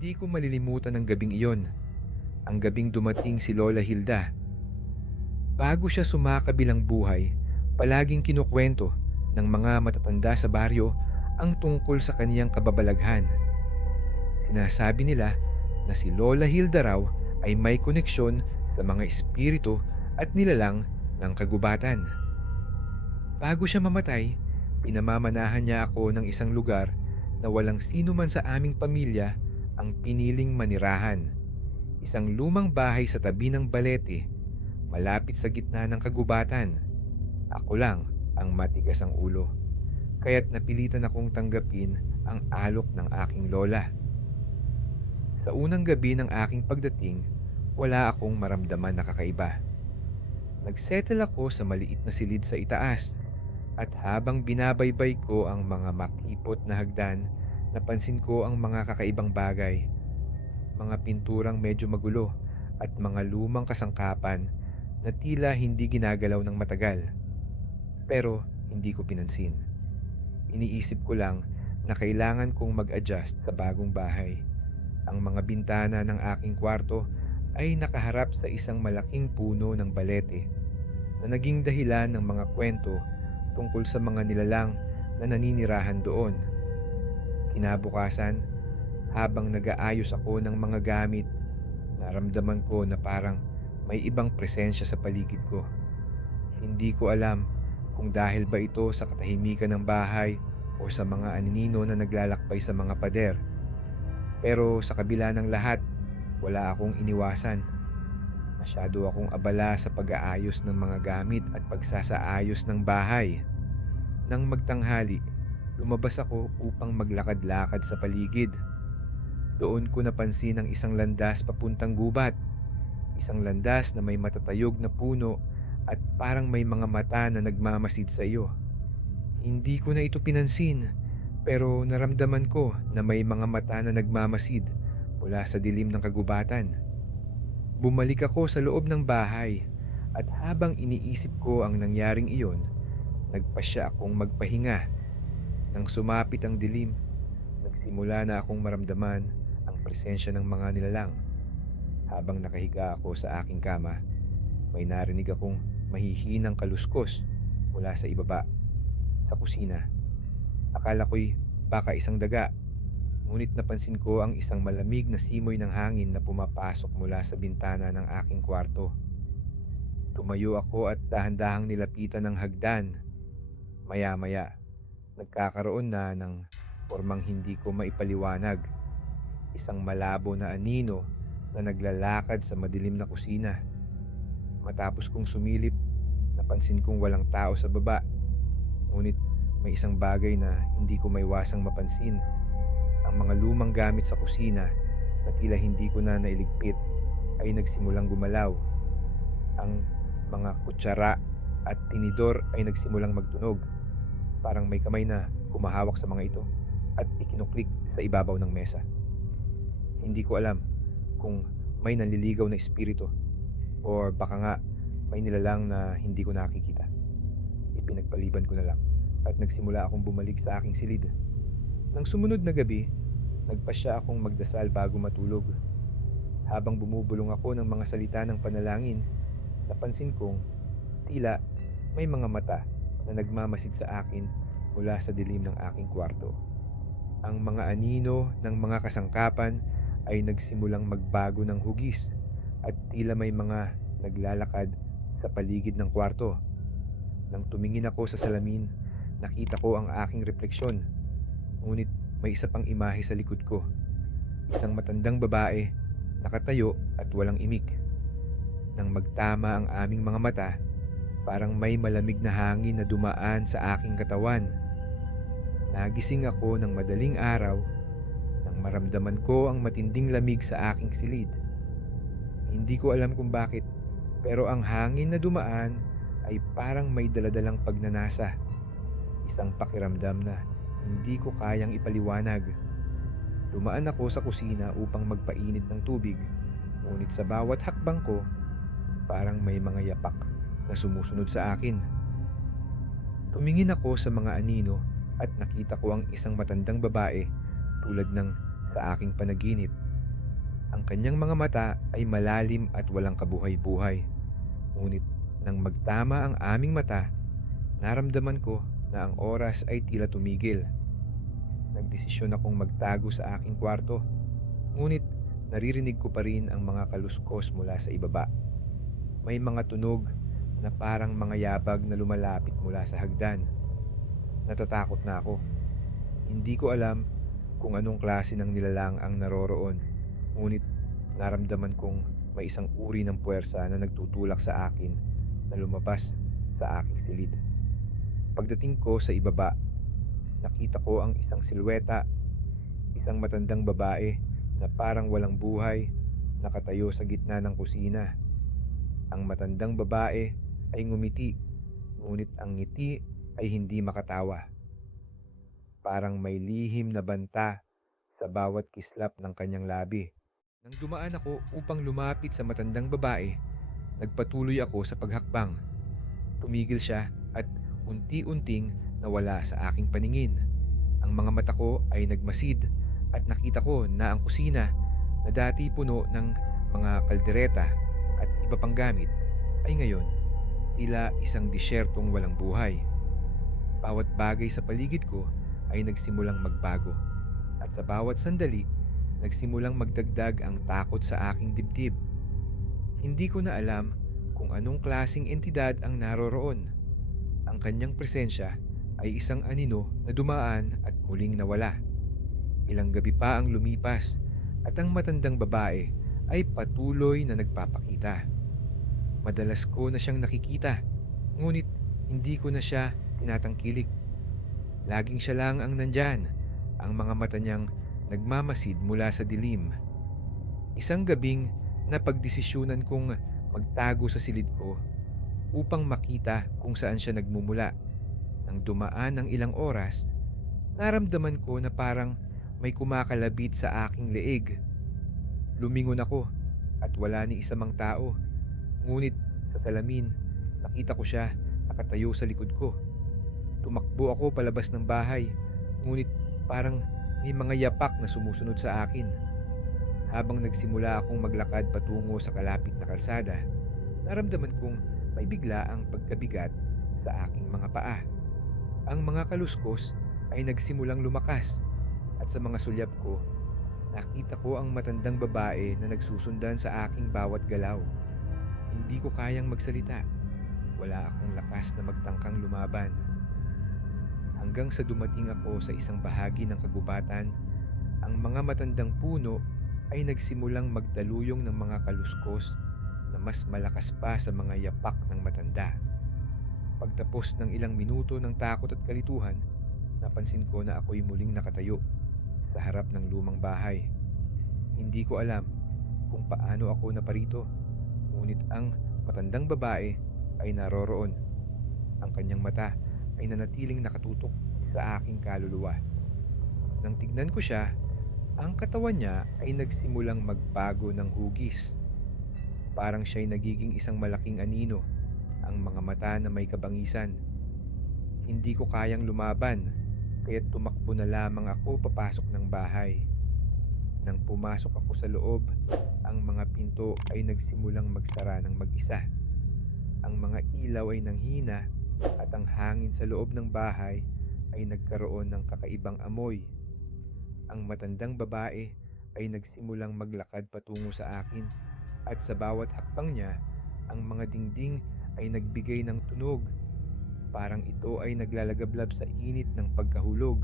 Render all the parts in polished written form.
Hindi ko malilimutan ang gabing iyon, ang gabing dumating si Lola Hilda. Bago siya sumakabilang buhay, palaging kinukwento ng mga matatanda sa baryo ang tungkol sa kaniyang kababalaghan. Sinasabi nila na si Lola Hilda raw ay may koneksyon sa mga espiritu at nilalang ng kagubatan. Bago siya mamatay, pinamamanahan niya ako ng isang lugar na walang sino man sa aming pamilya ang piniling manirahan. Isang lumang bahay sa tabi ng balete, malapit sa gitna ng kagubatan. Ako lang ang matigas ang ulo, kaya't napilitan akong tanggapin ang alok ng aking lola. Sa unang gabi ng aking pagdating, wala akong maramdaman na kakaiba. Nagsettle ako sa maliit na silid sa itaas at habang binabaybay ko ang mga makipot na hagdan, napansin ko ang mga kakaibang bagay, mga pinturang medyo magulo at mga lumang kasangkapan na tila hindi ginagalaw ng matagal. Pero hindi ko pinansin. Iniisip ko lang na kailangan kong mag-adjust sa bagong bahay. Ang mga bintana ng aking kwarto ay nakaharap sa isang malaking puno ng balete na naging dahilan ng mga kwento tungkol sa mga nilalang na naninirahan doon. Kinabukasan, habang nag-aayos ako ng mga gamit, naramdaman ko na parang may ibang presensya sa paligid ko. Hindi ko alam kung dahil ba ito sa katahimikan ng bahay o sa mga anino na naglalakbay sa mga pader. Pero sa kabila ng lahat, wala akong iniwasan. Masyado akong abala sa pag-aayos ng mga gamit at pagsasaayos ng bahay. Nang magtanghali, lumabas ako upang maglakad-lakad sa paligid. Doon ko napansin ang isang landas papuntang gubat. Isang landas na may matatayog na puno at parang may mga mata na nagmamasid sa iyo. Hindi ko na ito pinansin, pero naramdaman ko na may mga mata na nagmamasid mula sa dilim ng kagubatan. Bumalik ako sa loob ng bahay at habang iniisip ko ang nangyaring iyon, nagpasya akong magpahinga. Nang sumapit ang dilim, nagsimula na akong maramdaman ang presensya ng mga nilalang. Habang nakahiga ako sa aking kama, may narinig akong mahihinang kaluskos mula sa ibaba, sa kusina. Akala ko'y baka isang daga, ngunit napansin ko ang isang malamig na simoy ng hangin na pumapasok mula sa bintana ng aking kwarto. Tumayo ako at dahan-dahang nilapitan ng hagdan. Maya-maya, nagkakaroon na ng formang hindi ko maipaliwanag. Isang malabo na anino na naglalakad sa madilim na kusina. Matapos kong sumilip, napansin kong walang tao sa baba. Ngunit may isang bagay na hindi ko maiwasang mapansin. Ang mga lumang gamit sa kusina na tila hindi ko na nailigpit ay nagsimulang gumalaw. Ang mga kutsara at tinidor ay nagsimulang magtunog. Parang may kamay na humahawak sa mga ito at ikinuklik sa ibabaw ng mesa. Hindi ko alam kung may nanliligaw na espiritu or baka nga may nilalang na hindi ko nakikita. Ipinagpaliban ko na lang at nagsimula akong bumalik sa aking silid. Nang sumunod na gabi, nagpasya akong magdasal bago matulog. Habang bumubulong ako ng mga salita ng panalangin, napansin kong tila may mga mata na nagmamasid sa akin mula sa dilim ng aking kwarto. Ang mga anino ng mga kasangkapan ay nagsimulang magbago ng hugis at tila may mga naglalakad sa paligid ng kwarto. Nang tumingin ako sa salamin, nakita ko ang aking refleksyon. Ngunit may isa pang imahe sa likod ko. Isang matandang babae, nakatayo at walang imik. Nang magtama ang aming mga mata, parang may malamig na hangin na dumaan sa aking katawan. Nagising ako ng madaling araw nang maramdaman ko ang matinding lamig sa aking silid. Hindi ko alam kung bakit, pero ang hangin na dumaan ay parang may daladalang pagnanasa. Isang pakiramdam na hindi ko kayang ipaliwanag. Dumaan ako sa kusina upang magpainit ng tubig, ngunit sa bawat hakbang ko, parang may mga yapak na sumusunod sa akin. Tumingin ako sa mga anino at nakita ko ang isang matandang babae tulad ng sa aking panaginip. Ang kanyang mga mata ay malalim at walang kabuhay-buhay. Ngunit nang magtama ang aming mata, naramdaman ko na ang oras ay tila tumigil. Nagdesisyon akong magtago sa aking kwarto. Ngunit naririnig ko pa rin ang mga kaluskos mula sa ibaba. May mga tunog na parang mga yabag na lumalapit mula sa hagdan. Natatakot na ako. Hindi ko alam kung anong klase ng nilalang ang naroroon. Ngunit naramdaman kong may isang uri ng puwersa na nagtutulak sa akin na lumabas sa aking silid. Pagdating ko sa ibaba, nakita ko ang isang silweta, isang matandang babae na parang walang buhay, nakatayo sa gitna ng kusina. Ang matandang babae ay ngumiti, ngunit ang ngiti ay hindi makatawa. Parang may lihim na banta sa bawat kislap ng kanyang labi. Nang dumaan ako upang lumapit sa matandang babae, nagpatuloy ako sa paghakbang. Tumigil siya at unti-unting nawala sa aking paningin. Ang mga mata ko ay nagmasid at nakita ko na ang kusina na dati puno ng mga kaldereta at iba pang gamit ay ngayon tila isang disyertong walang buhay. Bawat bagay sa paligid ko ay nagsimulang magbago at sa bawat sandali nagsimulang magdagdag ang takot sa aking dibdib. Hindi ko na alam kung anong klaseng entidad ang naroroon. Ang kanyang presensya ay isang anino na dumaan at muling nawala. Ilang gabi pa ang lumipas at ang matandang babae ay patuloy na nagpapakita. Madalas ko na siyang nakikita, ngunit hindi ko na siya tinatangkilik. Laging siya lang ang nandyan, ang mga mata niyang nagmamasid mula sa dilim. Isang gabing napagdesisyonan kong magtago sa silid ko upang makita kung saan siya nagmumula. Nang dumaan ng ilang oras, naramdaman ko na parang may kumakalabit sa aking leeg. Lumingon ako at wala ni isa mang tao. Ngunit sa salamin, nakita ko siya nakatayo sa likod ko. Tumakbo ako palabas ng bahay, ngunit parang may mga yapak na sumusunod sa akin. Habang nagsimula akong maglakad patungo sa kalapit na kalsada, naramdaman kong may bigla ang pagkabigat sa aking mga paa. Ang mga kaluskos ay nagsimulang lumakas at sa mga sulyap ko, nakita ko ang matandang babae na nagsusundan sa aking bawat galaw. Hindi ko kayang magsalita. Wala akong lakas na magtangkang lumaban. Hanggang sa dumating ako sa isang bahagi ng kagubatan, ang mga matandang puno ay nagsimulang magdaluyong ng mga kaluskos na mas malakas pa sa mga yapak ng matanda. Pagtapos ng ilang minuto ng takot at kalituhan, napansin ko na ako'y muling nakatayo sa harap ng lumang bahay. Hindi ko alam kung paano ako naparito, ngunit ang matandang babae ay naroroon. Ang kanyang mata ay nanatiling nakatutok sa aking kaluluwa. Nang tignan ko siya, ang katawan niya ay nagsimulang magbago ng hugis. Parang siya'y nagiging isang malaking anino, ang mga mata na may kabangisan. Hindi ko kayang lumaban, kaya't tumakbo na lamang ako papasok ng bahay. Nang pumasok ako sa loob, ang mga pinto ay nagsimulang magsara ng mag-isa. Ang mga ilaw ay nanghina at ang hangin sa loob ng bahay ay nagkaroon ng kakaibang amoy. Ang matandang babae ay nagsimulang maglakad patungo sa akin at sa bawat hakbang niya, ang mga dingding ay nagbigay ng tunog. Parang ito ay naglalagablab sa init ng pagkahulog.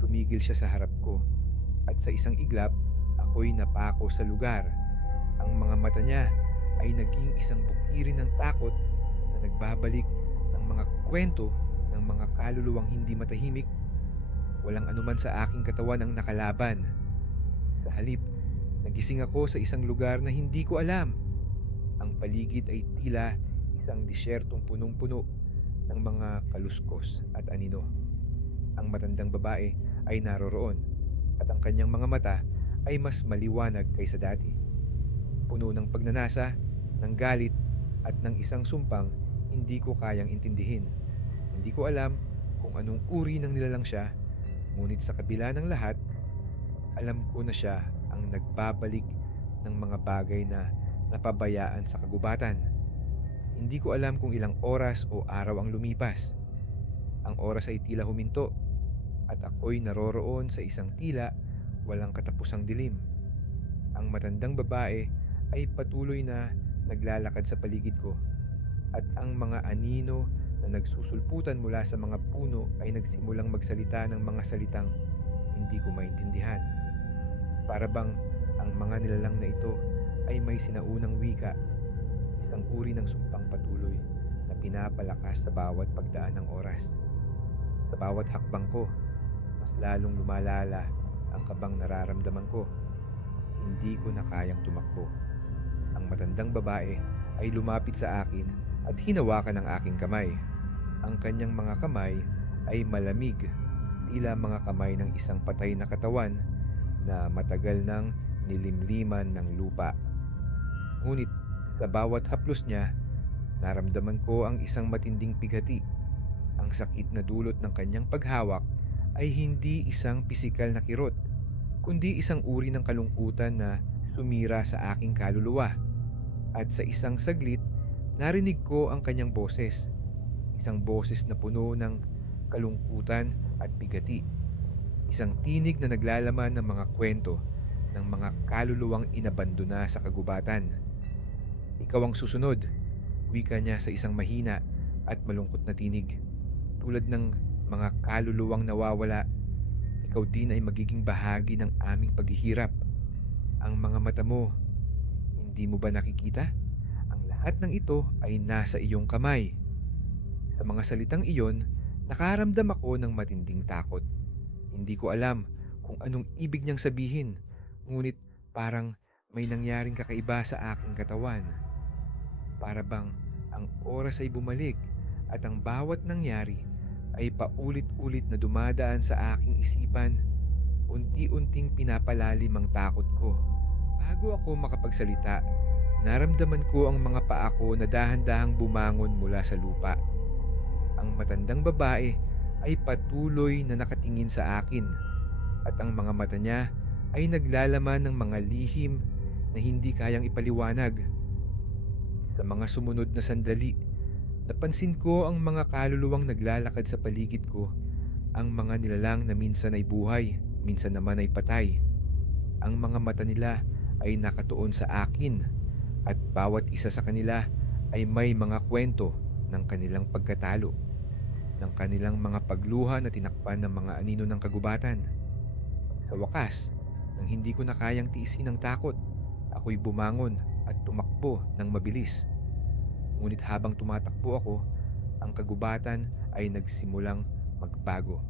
Tumigil siya sa harap ko at sa isang iglap, ako'y napako sa lugar. Ang mga mata niya ay naging isang bukirin ng takot na nagbabalik ng mga kwento ng mga kaluluwang hindi matahimik. Walang anuman sa aking katawan ang nakalaban. Sa halip, nagising ako sa isang lugar na hindi ko alam. Ang paligid ay tila isang disyertong punong-puno ng mga kaluskos at anino. Ang matandang babae ay naroroon at ang kanyang mga mata ay mas maliwanag kaysa dati. Puno ng pagnanasa, ng galit at ng isang sumpang hindi ko kayang intindihin. Hindi ko alam kung anong uri ng nilalang siya, ngunit sa kabila ng lahat, alam ko na siya ang nagbabalik ng mga bagay na napabayaan sa kagubatan. Hindi ko alam kung ilang oras o araw ang lumipas. Ang oras ay tila huminto at ako'y naroroon sa isang tila walang katapusang dilim. Ang matandang babae ay patuloy na naglalakad sa paligid ko at ang mga anino na nagsusulputan mula sa mga puno ay nagsimulang magsalita ng mga salitang hindi ko maintindihan. Para bang ang mga nilalang na ito ay may sinaunang wika, isang uri ng sumpang patuloy na pinapalakas sa bawat pagdaan ng oras. Sa bawat hakbang ko, mas lalong lumalala ang kabang nararamdaman ko. Hindi ko na kayang tumakbo. Ang matandang babae ay lumapit sa akin at hinawakan ang aking kamay. Ang kanyang mga kamay ay malamig, tila mga kamay ng isang patay na katawan na matagal nang nilimliman ng lupa. Ngunit sa bawat haplos niya, naramdaman ko ang isang matinding pighati. Ang sakit na dulot ng kanyang paghawak ay hindi isang pisikal na kirot, kundi isang uri ng kalungkutan na sumira sa aking kaluluwa. At sa isang saglit, narinig ko ang kanyang boses. Isang boses na puno ng kalungkutan at bigati. Isang tinig na naglalaman ng mga kwento ng mga kaluluwang inabandona sa kagubatan. Ikaw ang susunod, wika niya sa isang mahina at malungkot na tinig. Tulad ng mga kaluluwang nawawala, ikaw din ay magiging bahagi ng aming paghihirap. Ang mga mata mo, hindi mo ba nakikita? Ang lahat ng ito ay nasa iyong kamay. Sa mga salitang iyon, nakaramdam ako ng matinding takot. Hindi ko alam kung anong ibig niyang sabihin, ngunit parang may nangyaring kakaiba sa aking katawan. Para bang ang oras ay bumalik at ang bawat nangyari ay paulit-ulit na dumadaan sa aking isipan. Unti-unting pinapalalim ang takot ko. Bago ako makapagsalita, naramdaman ko ang mga paa ko na dahan-dahang bumangon mula sa lupa. Ang matandang babae ay patuloy na nakatingin sa akin at ang mga mata niya ay naglalaman ng mga lihim na hindi kayang ipaliwanag. Sa mga sumunod na sandali, napansin ko ang mga kaluluwang naglalakad sa paligid ko, ang mga nilalang na minsan ay buhay, minsan naman ay patay. Ang mga mata nila ay nakatuon sa akin at bawat isa sa kanila ay may mga kwento ng kanilang pagkatalo, ng kanilang mga pagluha na tinakpan ng mga anino ng kagubatan. Sa wakas, nang hindi ko na kayang tiisin ang takot, ako'y bumangon at tumakbo ng mabilis. Ngunit habang tumatakbo ako, ang kagubatan ay nagsimulang magbago.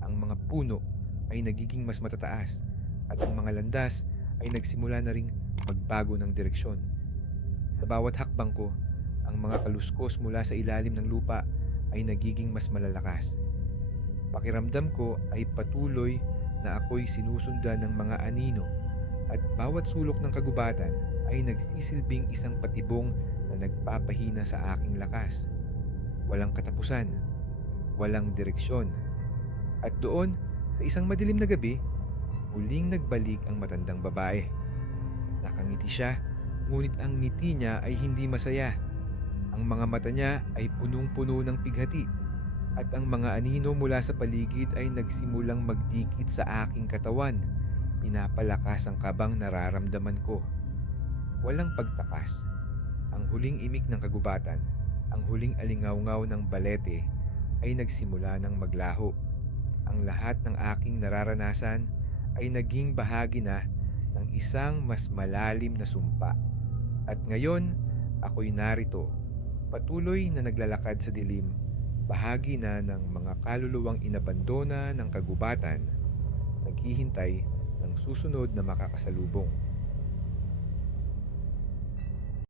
Ang mga puno ay nagiging mas matataas at ang mga landas ay nagsimula na ring magbago ng direksyon. Sa bawat hakbang ko, ang mga kaluskos mula sa ilalim ng lupa ay nagiging mas malalakas. Pakiramdam ko ay patuloy na ako'y sinusundan ng mga anino at bawat sulok ng kagubatan ay nagsisilbing isang patibong na nagpapahina sa aking lakas. Walang katapusan, walang direksyon. At doon, sa isang madilim na gabi, muling nagbalik ang matandang babae. Nakangiti siya, ngunit ang ngiti niya ay hindi masaya. Ang mga mata niya ay punong-puno ng pighati at ang mga anino mula sa paligid ay nagsimulang magdikit sa aking katawan. Pinapalakas ang kabang nararamdaman ko. Walang pagtakas. Ang huling imik ng kagubatan, ang huling alingawngaw ng balete ay nagsimula ng maglaho. Ang lahat ng aking nararanasan ay naging bahagi na ng isang mas malalim na sumpa. At ngayon, ako'y narito, patuloy na naglalakad sa dilim, bahagi na ng mga kaluluwang inabandona ng kagubatan, naghihintay ng susunod na makakasalubong.